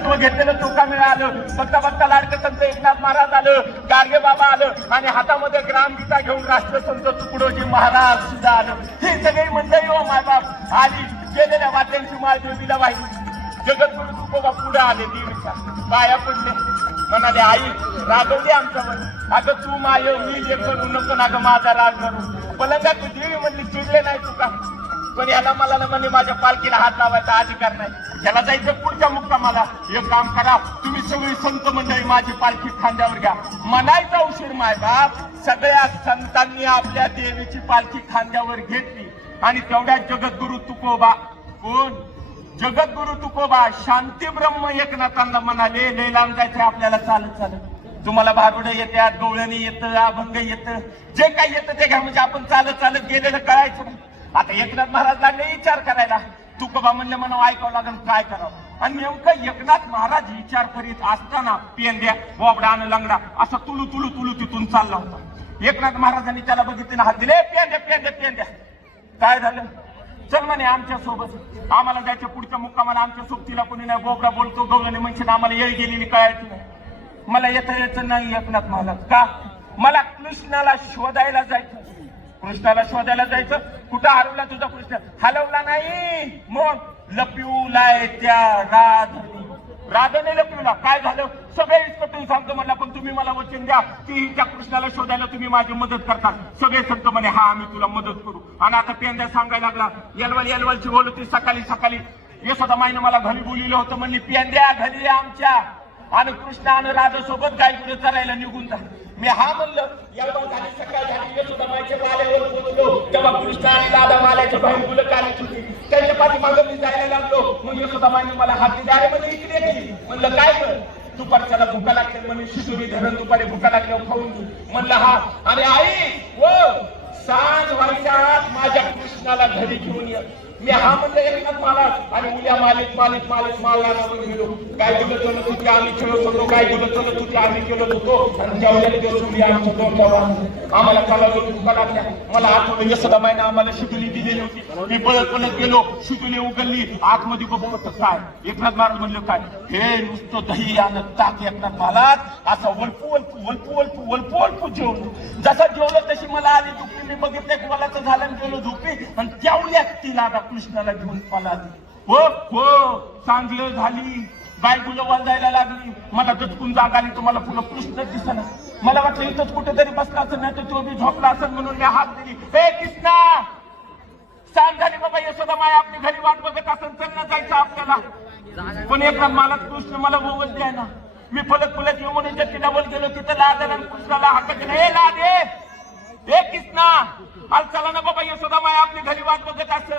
सत्व घेतलेलं चोखा मिळालं. बघता बघता लाडकं संत एकनाथ महाराज आलं, गाडगे बाबा आलं आणि हातामध्ये ग्रामगीता घेऊन राष्ट्रसंत तुकडोजी महाराज सुद्धा आलं. ही सगळी मंडळी हो मायबाप आली. गेलेल्या वाट्यांची माळ देवीला वाहिली. जगद्गुरु तुकोबा पुढे आले. देवीच्या पाया पडले, म्हणाले आई रागवली आमच्यावर. अगं तू माय मी जे करू नको ना ग माझा राग करू. पलंगा तू देवी म्हणली चिडले नाही तुका. पण याला मला ना म्हणजे माझ्या पालखीला हात लावायचा अधिकार नाही. याला जायचं पुढच्या मुक्कामाला. एक काम करा तुम्ही सगळी संत मंडळी माझी पालखी खांद्यावर घ्या. म्हणायचा उशीर मायबाप सगळ्या संतांनी आपल्या देवीची पालखी खांद्यावर घेतली आणि तेवढ्यात जगद्गुरु तुकोबा कोण जगद्गुरु तुकोबा शांती ब्रह्म एकनाथांना म्हणाले लय लांब जायचं आपल्याला चालत चालत. तुम्हाला भारुडं येतात, गवळणी येतं, अभंग येतं, जे काही येतं ते घ्या म्हणजे आपण चालत चालत गेलेलं कळायचं नाही. आता एकनाथ महाराज लागले विचार करायला. तुकोबा म्हणले म्हणून ऐकावं लागेल काय करावं. आणि नेमकं एकनाथ महाराज विचार करीत असताना पेंद्या बोबडा आणि लंगडा असं तुलू तुलू तुलू तिथून चालला होता. एकनाथ महाराजांनी त्याला बघितले हात दिले. पेंद्या पेंद्या पेंद्या काय झालं. चल म्हणे आमच्या सोबत. आम्हाला जायचं पुढच्या मुक्कामाला. आमच्या सोबतीला कोणी नाही. बोबडा बोलतो, गवळणी म्हणशील आम्हाला येळ गेलेली कळायची नाही. मला येता यायचं नाही एकनाथ महाराज. का मला कृष्णाला शोधायला जायचं. कृष्णाला शोधायला जायचं. कुठं हरवला तुझा कृष्ण. हलवला नाही मग लपिवलाय त्या राधाने लपिवला. काय झालं सगळे इसकटून सांगतो म्हणला. पण तुम्ही मला वचन द्या की त्या कृष्णाला शोधायला तुम्ही माझी मदत करता. सगळे संत म्हणे हा आम्ही तुला मदत करू. आणि आता पेंद्या सांगायला लागला यलवलची बोल होती. सकाळी सकाळी यशोदा माईनं मला घरी बोलिलं होतं. म्हणली पेंद्या घरी आमच्या आणि कृष्ण आणि राधा सोबत गाय पुढे चरायला निघून जा. मी हा म्हणलं. यलवल झाली सकाळ झाली. यशोदा माईच्या माल्यावर पोहोचलो तेव्हा कृष्ण आणि राधा माल्याच्या बाहेर गुलं काढत होती. त्यांच्या पाठीमागं मी जायला लागलो. मग यशोदा माईने मला हात दिले. अरे म्हणजे इकडे गेली. म्हणलं काय कर दुपारच्याला भुका लागते म्हणे. शिशुरी धरण दुपारी भुका लागल्यावर खाऊन घेऊ. म्हणलं हा. अरे आई व 7 वर्षात माझ्या कृष्णाला घरी घेऊन ये. मी हा म्हणलं एकनाथ महाराज. आणि उद्या मालिक मालनावर गेलो. काय गुलं चलत होती आम्ही खेळत होतो. काय गुलं चलत होती आम्ही खेळत होतो. आणि जेवढ्या दिवस आमच्या डोक्यावर आम्हाला कळालं भुका लागल्या. मला आठवलं यशोदा माईनं आम्हाला शिदुली दिलेली होती. मी पळत गेलो. शिदुली उघडली. आतमध्ये बघत काय एकनाथ महाराज म्हणलं काय हे नुसतं दही आणि ताक. एकनाथ महाराज असं वळपू वळपू वळपू वळपू वळपू वळपू जेवलो. जसं जेवलं तशी मला आली झोपी. मी बघितलं कोणाचं झालं गेलो झोपी. आणि तेवढ्यात तिला कृष्णाला घेऊन पळाली. हो चांगलं झाली. बाय गुलं वाजायला लागली. मला दचकून जाग आली. तुम्हाला पुन्हा कृष्ण दिसला. मला वाटलं इथंच कुठेतरी बसला असं नाही तर तो बी झोपला असं म्हणून मी हात दिली. हे कृष्णा सांग झाली बाबा. यशोदा माय आपली घरी वाट बघत असं चलना जायचं आपल्याला. पण एकदा मला कृष्ण मला मोबाईल द्याय ना. मी फलत फुलत येऊ म्हणून त्या डबल गेलो. तिथं लादेला कृष्णाला हात दिला. हे लादे हे कृष्णा हाल चला ना बाबा. यशोदा माय आपली घरी वाट बघत असते.